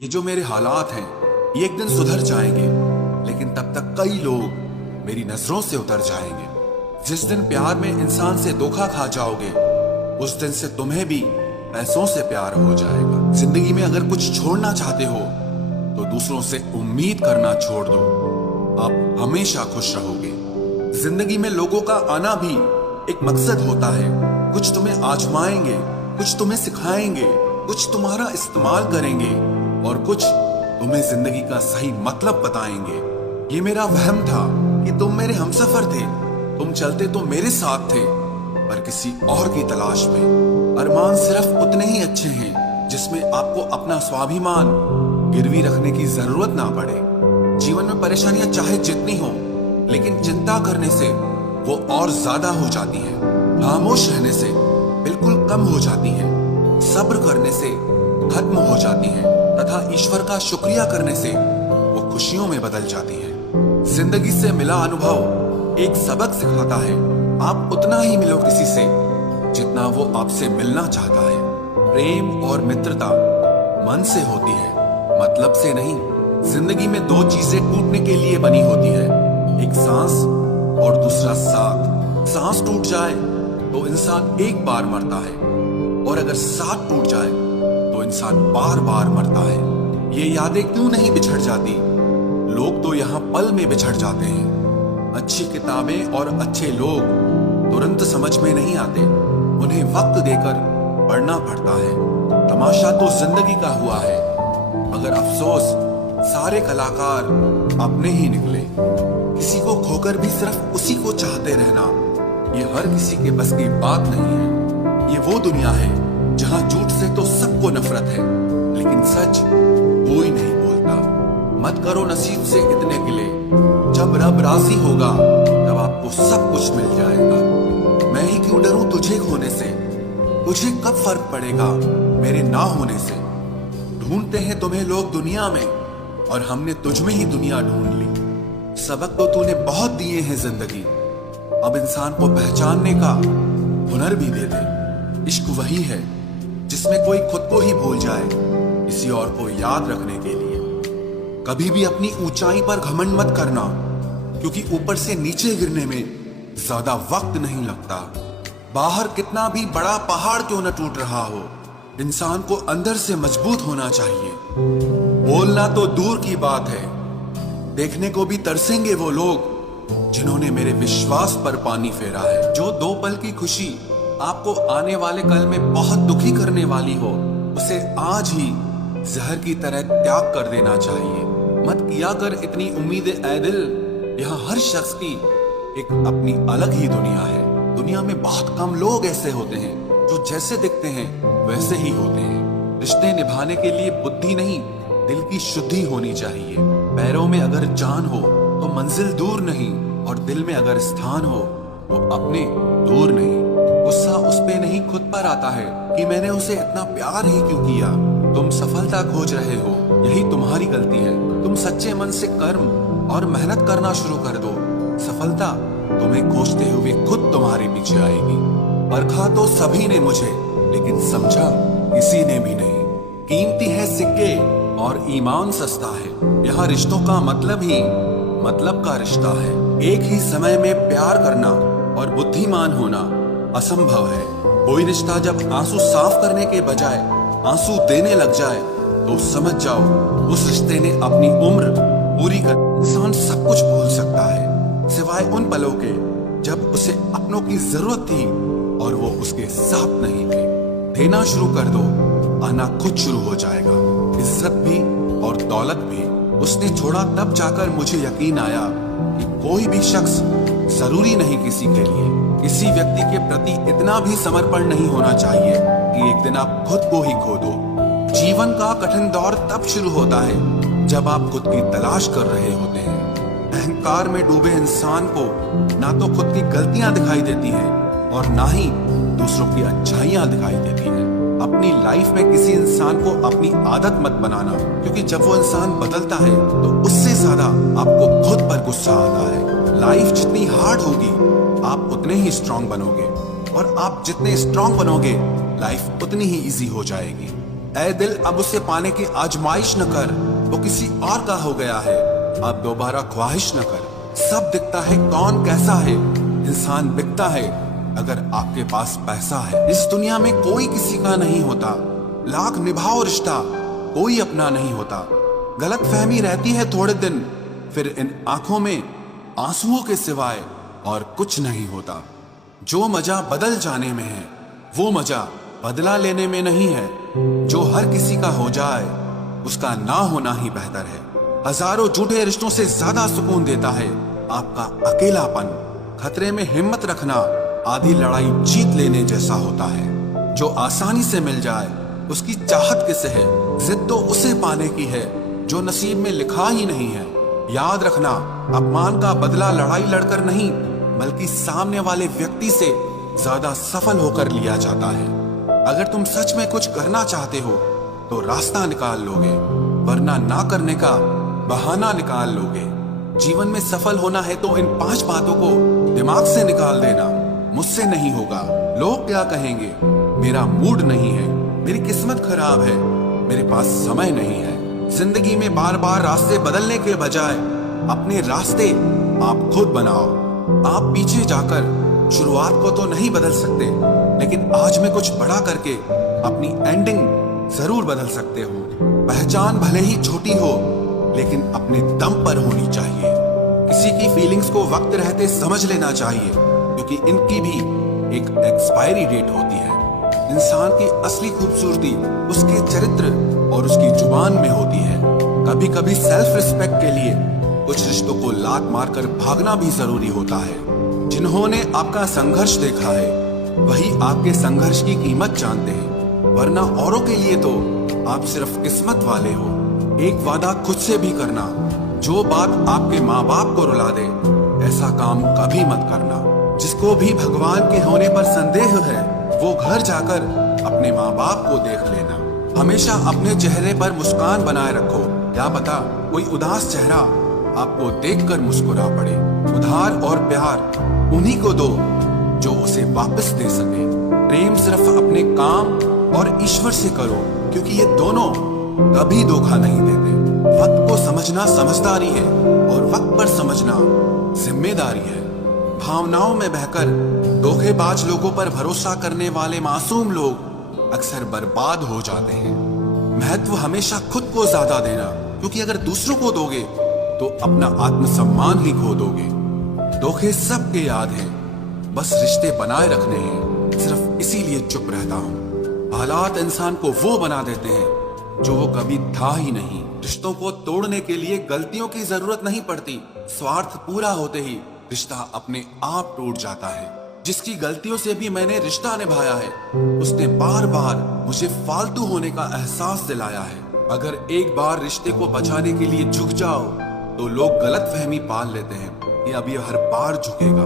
ये जो मेरे हालात हैं ये एक दिन सुधर जाएंगे, लेकिन तब तक कई लोग मेरी नजरों से उतर जाएंगे। जिस दिन प्यार में इंसान से धोखा खा जाओगे, उस दिन से तुम्हें भी पैसों से प्यार हो जाएगा। जिंदगी में अगर कुछ छोड़ना चाहते हो तो दूसरों से उम्मीद करना छोड़ दो, आप हमेशा खुश रहोगे। जिंदगी में लोगों का आना भी एक मकसद होता है। कुछ तुम्हें आजमाएंगे, कुछ तुम्हें सिखाएंगे, कुछ तुम्हारा इस्तेमाल करेंगे और कुछ तुम्हें जिंदगी का सही मतलब बताएंगे। ये मेरा वहम था कि तुम मेरे हमसफर थे, तुम चलते तो मेरे साथ थे, पर किसी और की तलाश में। अरमान सिर्फ उतने ही अच्छे हैं जिसमें आपको अपना स्वाभिमान गिरवी रखने की जरूरत ना पड़े। जीवन में परेशानियां चाहे जितनी हो, लेकिन चिंता करने से वो और ज्यादा हो जाती हैं। खामोश रहने से बिल्कुल कम हो जाती हैं। सब्र करने से खत्म हो जाती हैं तथा ईश्वर का शुक्रिया करने से वो खुशियों में बदल जाती हैं। जिंदगी से मिला अनुभव एक सबक सिखाता है। आप उतना ही मिलो किसी से जितना वो आपसे मिलना चाहता है। प्रेम और मित्रता मन से होती है, मतलब से नहीं। जिंदगी में दो चीजें टूटने के लिए बनी होती है, एक सांस और दूसरा साथ। सांस टूट जाए तो इंसान एक बार मरता है, और अगर साथ टूट जाए तो इंसान बार बार मरता है। ये यादें क्यों नहीं बिछड़ जाती? लोग तो यहाँ पल में बिछड़ जाते हैं। अच्छी किताबें और अच्छे लोग तुरंत समझ में नहीं आते, उन्हें वक्त देकर पढ़ना पड़ता है। तमाशा तो जिंदगी का हुआ है, मगर अफसोस सारे कलाकार अपने ही निकले। किसी को खोकर भी सिर्फ उसी को चाहते रहना, ये हर किसी के बस की बात नहीं है। ये वो दुनिया है जहां झूठ से तो सबको नफरत है, लेकिन सच कोई नहीं बोलता। मत करो नसीब से इतने गिले, जब रब राजी होगा तब आपको सब कुछ मिल जाएगा। मैं ही क्यों डरूं तुझे खोने से, तुझे कब फर्क पड़ेगा मेरे ना होने से। ढूंढते हैं तुम्हें लोग दुनिया में, और हमने तुझ में ही दुनिया ढूंढ ली। सबक तो तूने बहुत दिए हैं जिंदगी, अब इंसान को पहचानने का हुनर भी दे दे। इश्क वही है जिसमें कोई खुद को ही भूल जाए किसी और को याद रखने के लिए। कभी भी अपनी ऊंचाई पर घमंड मत करना, क्योंकि ऊपर से नीचे गिरने में ज्यादा वक्त नहीं लगता। बाहर कितना भी बड़ा पहाड़ क्यों न टूट रहा हो, इंसान को अंदर से मजबूत होना चाहिए। बोलना तो दूर की बात है, देखने को भी तरसेंगे वो लोग जिन्होंने मेरे विश्वास पर पानी फेरा है। जो दो पल की खुशी आपको आने वाले कल में बहुत दुखी करने वाली हो, उसे आज ही जहर की तरह त्याग कर देना चाहिए। मत किया कर इतनी उम्मीदें ऐ दिल, यहाँ हर शख्स की एक अपनी अलग ही दुनिया है। दुनिया में बहुत कम लोग ऐसे होते हैं जो जैसे दिखते हैं वैसे ही होते हैं। रिश्ते निभाने के लिए बुद्धि नहीं, दिल की शुद्धि होनी चाहिए। पैरों में अगर जान हो तो मंजिल दूर नहीं, और दिल में अगर स्थान हो तो अपने दूर नहीं। गुस्सा उस पे नहीं खुद पर आता है कि मैंने उसे इतना प्यार ही क्यों किया। तुम सफलता खोज रहे हो, यही तुम्हारी गलती है। तुम सच्चे मन से कर्म और मेहनत करना शुरू कर दो, सफलता तुम्हें खोजते हुए खुद तुम्हारे पीछे आएगी। परखा तो सभी ने मुझे, लेकिन समझा किसी ने भी नहीं। कीमती है सिक्के और ईमान सस्ता है, यहाँ रिश्तों का मतलब ही मतलब का रिश्ता है। एक ही समय में प्यार करना और बुद्धिमान होना असंभव है। कोई रिश्ता जब आंसू साफ करने के बजाय आंसू देने लग जाए तो समझ जाओ उस रिश्ते ने अपनी उम्र पूरी कर। इंसान सब कुछ भूल सकता है सिवाय उन पलों के जब उसे अपनों की जरूरत थी और वो उसके साथ नहीं थे। देना शुरू कर दो, आना खुद शुरू हो जाएगा। इज्जत भी और दौलत भी उसने छोड़ा, तब जाकर मुझे यकीन आया कि कोई भी शख्स जरूरी नहीं किसी के लिए। किसी व्यक्ति के प्रति इतना भी समर्पण नहीं होना चाहिए कि एक दिन आप खुद को ही खो दो। जीवन का कठिन दौर तब शुरू होता है जब आप खुद की तलाश कर रहे होते हैं। अहंकार में डूबे इंसान को ना तो खुद की गलतियां दिखाई देती हैं और ना ही दूसरों की अच्छाइयां दिखाई देती हैं। अपनी लाइफ में किसी इंसान को अपनी आदत मत बनाना, क्योंकि जब वो इंसान बदलता है तो उससे ज्यादा आपको खुद पर गुस्सा आता है। लाइफ जितनी हार्ड होगी आप उतने ही स्ट्रांग बनोगे, और आप जितने स्ट्रांग बनोगे लाइफ उतनी ही इजी हो जाएगी। ऐ दिल अब उसे पाने की आजमाइश न कर, वो किसी और का हो गया है, अब दोबारा ख्वाहिश न कर। सब दिखता है कौन कैसा है, इंसान बिकता है अगर आपके पास पैसा है। इस दुनिया में कोई किसी का नहीं होता, लाख निभाओ रिश्ता कोई अपना नहीं होता। गलत फहमी रहती है थोड़े दिन, फिर इन आंखों में आंसुओं के सिवाय और कुछ नहीं होता। जो मजा बदल जाने में है, वो मजा बदला लेने में नहीं है। जो हर किसी का हो जाए, उसका ना होना ही बेहतर है। हजारों झूठे रिश्तों से ज्यादा सुकून देता है आपका अकेलापन। खतरे में हिम्मत रखना आधी लड़ाई जीत लेने जैसा होता है। जो आसानी से मिल जाए, उसकी चाहत किसे है, जिद तो उसे पाने की है जो नसीब में लिखा ही नहीं है। याद रखना, अपमान का बदला लड़ाई लड़कर नहीं, बल्कि सामने वाले व्यक्ति से ज्यादा सफल होकर लिया जाता है। अगर तुम सच में कुछ करना चाहते हो तो रास्ता निकाल लोगे, वरना ना करने का बहाना निकाल लोगे। जीवन में सफल होना है तो इन 5 बातों को दिमाग से निकाल देना। मुझसे नहीं होगा, लोग क्या कहेंगे, मेरा मूड नहीं है, मेरी किस्मत खराब है, मेरे पास समय नहीं है। जिंदगी में बार बार रास्ते बदलने के बजाय अपने रास्ते आप खुद बनाओ। आप पीछे जाकर शुरुआत को तो नहीं बदल सकते, लेकिन आज में कुछ बड़ा करके अपनी एंडिंग जरूर बदल सकते हो। पहचान भले ही छोटी हो, लेकिन अपने दम पर होनी चाहिए। किसी की फीलिंग्स को वक्त रहते समझ लेना चाहिए, क्योंकि इनकी भी एक एक्सपायरी डेट होती है। इंसान की असली खूबसूरती उसके चरित्र और उसकी जुबान में होती है। कभी कभी सेल्फ रिस्पेक्ट के लिए कुछ रिश्तों को लात मारकर भागना भी जरूरी होता है। जिन्होंने आपका संघर्ष देखा है, वही आपके संघर्ष की कीमत जानते हैं, वरना औरों के लिए तो आप सिर्फ किस्मत वाले हो। एक वादा खुद से भी करना, जो बात आपके माँ बाप को रुला दे, ऐसा काम कभी मत करना। जिसको भी भगवान के होने पर संदेह है, वो घर जाकर अपने माँ बाप को देख लेना। हमेशा अपने चेहरे पर मुस्कान बनाए रखो, क्या पता कोई उदास चेहरा आपको देखकर मुस्कुरा पड़े। उधार और प्यार उन्हीं को दो जो उसे वापस दे सके। प्रेम सिर्फ अपने काम और ईश्वर से करो, क्योंकि ये दोनों कभी धोखा नहीं देते। वक्त को समझना समझदारी है और वक्त पर समझना जिम्मेदारी है। भावनाओं में बहकर धोखेबाज लोगों पर भरोसा करने वाले मासूम लोग अक्सर बर्बाद हो जाते हैं। महत्व हमेशा खुद को ज्यादा देना, क्योंकि अगर दूसरों को दोगे तो अपना आत्मसम्मान ही खो दोगे। धोखे सबके याद हैं, बस रिश्ते बनाए रखने हैं, सिर्फ इसीलिए चुप रहता हूँ। हालात इंसान को वो बना देते हैं जो वो कभी था ही नहीं। रिश्तों को तोड़ने के लिए गलतियों की जरूरत नहीं पड़ती, स्वार्थ पूरा होते ही रिश्ता अपने आप टूट जाता है। जिसकी गलतियों से भी मैंने रिश्ता निभाया है, उसने बार बार मुझे फालतू होने का एहसास दिलाया है। अगर एक बार रिश्ते को बचाने के लिए झुक जाओ तो लोग गलत फहमी पाल लेते हैं कि अब ये हर बार झुकेगा।